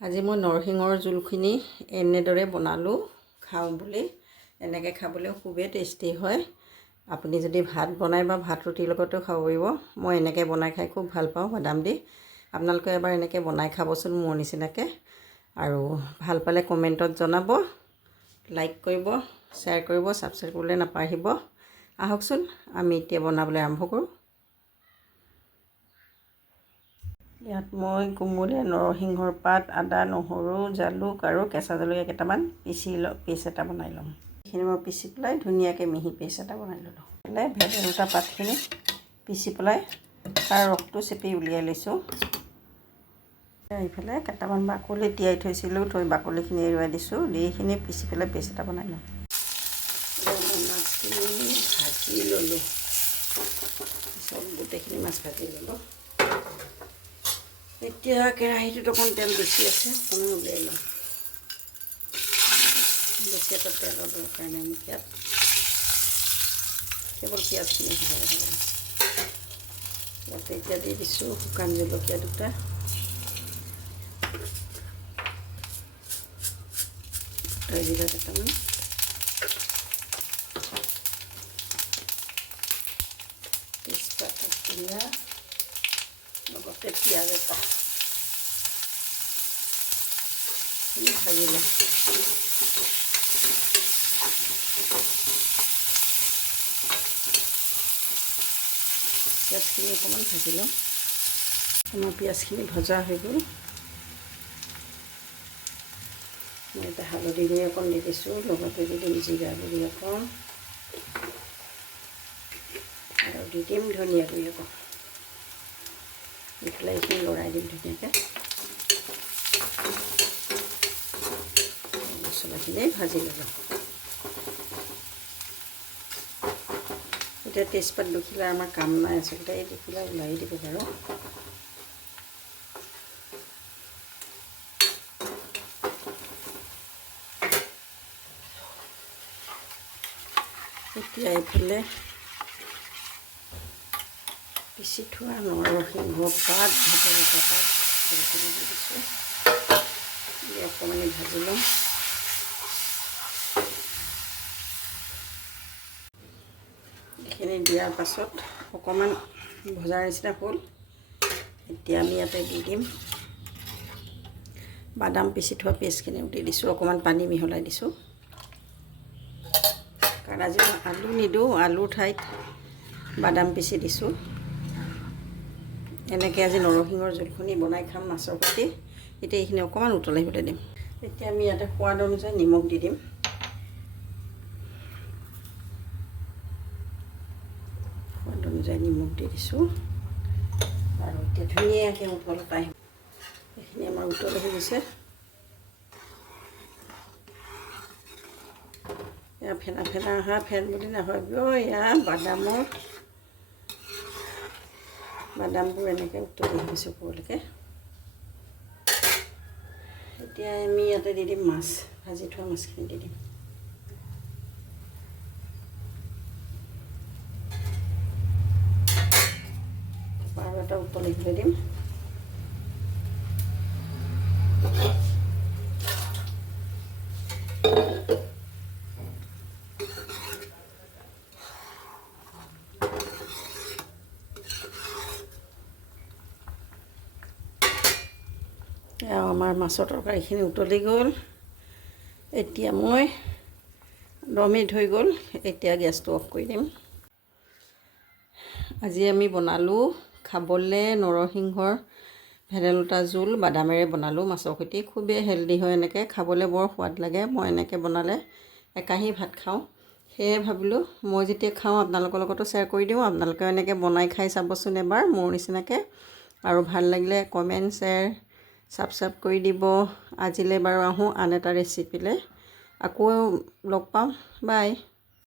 আজি মই নৰসিংহৰ জোলখিনি এনেদৰে বনালোঁ খাওঁ বুলি। এনেকৈ খাবলৈ খুবেই টেষ্টি হয়। আপুনি যদি ভাত বনাই বা ভাত ৰুটিৰ লগতো খাব পাৰিব। মই এনেকৈ বনাই খাই খুব ভাল পাওঁ বাদাম দি। আপোনালোকে এবাৰ এনেকৈ বনাই খাবচোন মোৰ নিচিনাকৈ। আৰু ভাল পালে কমেণ্টত জনাব, লাইক কৰিব, শ্বেয়াৰ কৰিব, ছাবস্ক্ৰাইব কৰিবলৈ নাপাহৰিব। আহকচোন আমি এতিয়া বনাবলৈ আৰম্ভ কৰোঁ। ইয়াত মই কোমলীয়া নৰসিংহৰ পাত, আদা, নহৰু, জালুক আৰু কেঁচা জলকীয়া কেইটামান পেষ্ট এটা বনাই ল'ম। এইখিনি মই পিচি পেলাই ধুনীয়াকৈ মিহি পেষ্ট এটা বনাই ল'লোঁ। ভেদাইলতা পাতখিনি পিচি পেলাই তাৰ ৰসটো চেপি উলিয়াই লৈছোঁ। এইফালে কেইটামান বাকলি তিয়াই থৈছিলোঁ, বাকলিখিনি এৰুৱাই দিছোঁ। দি এইখিনি পিচি পেলাই পেষ্ট এটা বনাই ল'ম। মাছখিনি ভাজি ল'লোঁ, চব গোটেইখিনি মাছ ভাজি ল'লোঁ। এতিয়া কেৰাহীটোত অকণ তেল বেছি আছে, অকণমান উলিয়াই ল'ম। বেছি এটা তেলৰ দৰকাৰ নাই মোক ইয়াত, কেৱল পিঁয়াজখিনি ভজা লাগে। ইয়াতে এতিয়া দি দিছোঁ শুকান জলকীয়া দুটা, জিৰা কেইটামান, তেজপাত জিৰা, লগতে পিঁয়াজ এটা ভাজি ল'ম। পিঁয়াজখিনি অকণমান ভাজি ল'ম। আমাৰ পিঁয়াজখিনি ভজা হৈ গ'ল। মই এতিয়া হালধি গুড়ি অকণ দি দিছোঁ, লগতে দি দিম জিৰা গুড়ি অকণ আৰু দি দিম ধনিয়া গুড়ি অকণ। দি পেলাই এইখিনি লৰাই দিম ধুনীয়াকৈ। মছলাখিনি ভাজি ল'লোঁ। এতিয়া তেজপাত দুখিলা আমাৰ কাম নাই আচলতে, এই দুখিলা ওলাই দিব বাৰু। এতিয়া এইফালে পিচি থোৱা নৰসিংহ পাত, ভেদাইলতা পাত সেইখিনি দি দিছোঁ। দি অকণমান ভাজি ল'ম। এইখিনি দিয়াৰ পাছত অকণমান ভজাৰ নিচিনা হ'ল। এতিয়া আমি ইয়াতে দি দিম বাদাম পিচি থোৱা পেষ্টখিনিও দি দিছোঁ, অকণমান পানী মিহলাই দিছোঁ। কাৰণ আজি মই আলু নিদিওঁ, আলুৰ ঠাইত বাদাম পিচি দিছোঁ। এনেকৈ আজি নৰসিংহৰ জোলখিনি বনাই খাম মাছৰ সৈতে। এতিয়া এইখিনি অকণমান উতলিবলৈ দিম। এতিয়া আমি ইয়াতে সোৱাদ অনুযায়ী নিমখ দি দিম। সোৱাদ অনুযায়ী নিমখ দি দিছোঁ। আৰু এতিয়া ধুনীয়াকৈ উতলতা আহিব। এইখিনি আমাৰ উতল হৈ গৈছে। এয়া ফেনা ফেনা অহা, ফেন বুলি নাভাবিব, এয়া বাদামবোৰ এনেকৈ উতলি গৈছে ওপৰলৈকে। এতিয়া আমি ইয়াতে দি দিম মাছ, ভাজি থোৱা মাছখিনি দি দিম। আৰু এটা উতলিবলৈ দিম। আমাৰ মাছৰ তৰকাৰীখিনি উতলি গ'ল। এতিয়া মই 10 মিনিট হৈ গ'ল। এতিয়া গেছটো অফ কৰি দিম। আজি আমি বনালোঁ খাবলৈ নৰসিংহৰ ভেদাইলতা জোল বাদামেৰে বনালোঁ মাছৰ সৈতে। খুবেই হেল্ডি হয়, এনেকৈ খাবলৈ বৰ সোৱাদ লাগে। মই এনেকৈ বনালে একাহী ভাত খাওঁ। সেয়ে ভাবিলোঁ মই যেতিয়া খাওঁ আপোনালোকৰ লগতো শ্বেয়াৰ কৰি দিওঁ। আপোনালোকেও এনেকৈ বনাই খাই চাবচোন এবাৰ মোৰ নিচিনাকৈ। আৰু ভাল লাগিলে কমেণ্ট, শ্বেয়াৰ, ছাবস্ক্ৰাইব কৰি দিব। আজিলৈ বাৰু আহোঁ আন এটা ৰেচিপিলৈ। আকৌ লগ পাম। বাই।